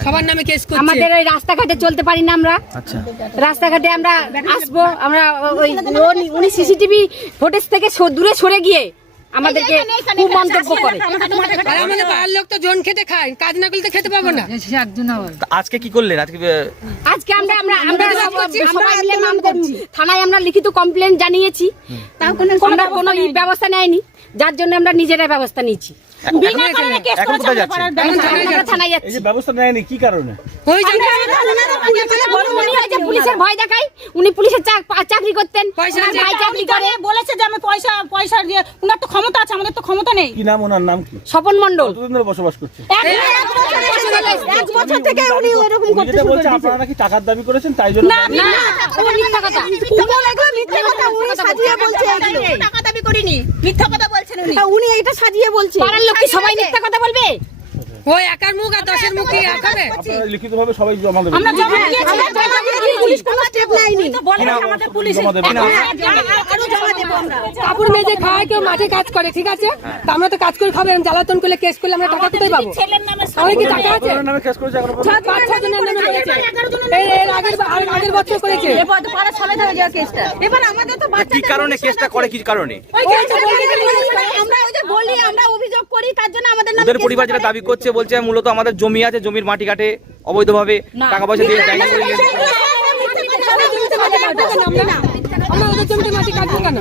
খাবার নামে কেস করছে। আমাদের ওই রাস্তাঘাটে চলতে পারি না আমরা। আচ্ছা। রাস্তাঘাটে আমরা আসব আমরা ওই উনি- উনি সিসিটিভি ফুটেজ থেকে দূরে সরে গিয়ে আমাদেরকে খুব মন্তব্য করে। আমাদের বাড়ির লোক তো জন খেতে খায় কাজ না করলে তো খেতে পাবো না। আজকে কি করলেন? আজকে আজকে আমরা আমরা আমরা সবাই মিলে আমাদের থানায় আমরা লিখিত কমপ্লেন জানিয়েছি। আমরা কোনো ব্যবস্থা নেয়নি? যার জন্য আমরা নিজেরা ব্যবস্থা নিয়েছি। চাকরি করতেন পয়সা। চাকরি করে। বলেছে যে আমি পয়সা পয়সা দিয়ে উনার তো ক্ষমতা নেই। কি নাম ওনার নাম কি? স্বপন মন্ডল কতদিন ধরে বসবাস করছে? এক বছর থেকে উনি ওরকম উনি যেটা বলছে আপনারা নাকি টাকার দাবি করেছেন তাই জন্য না না ও মিথ্যা কথা। মিথ্যা কথা উনি সাজিয়ে বলছে। এগুলো। টাকা দাবি করিনি মিথ্যা কথা বলছেন উনি তা উনি এটা সাজিয়ে বলছে। পাড়ার লোক কি সবাই মিথ্যা কথা বলবে? ওই একার মুখ আর দশের মুখ কি এক হবে আপনারা লিখিতভাবে সবাই জমা দেবেন। আমরা জমা দিয়েছি পুলিশ কোনো স্টেপ নেয়নি। জমা দেবেন আরও জমা দেবো আমরা। কাপড় মেজে খাওয়ায় কেউ মাঠে কাজ করে ঠিক আছে? তা আমরা তো কাজ করে খাব জ্বালাতন করলে কেস করলে আমরা টাকা কোথায় পাবো? আমাদের কি টাকা আছে? নামে কেস করেছে এখনও পর্যন্ত? পাঁচ ছ জনের নামে করেছে। এই এর আগের আগের বছর করেছে। তো পাড়া সবাই ধরে যাওয়া কেসটা। এবার আমাদের তো কি কারণে কেসটা করে কি কারণে? ওই যে বলি আমরা অভিযোগ করি তার জন্য আমাদের ওদের পরিবার যেটা দাবি করছে বলছে মূলত আমাদের জমি আছে জমির মাটি কাটে অবৈধভাবে টাকা পয়সা দিয়ে জায়গা করে নিয়ে- আমরা ওদের জমিতে মাটি কাটবো কেন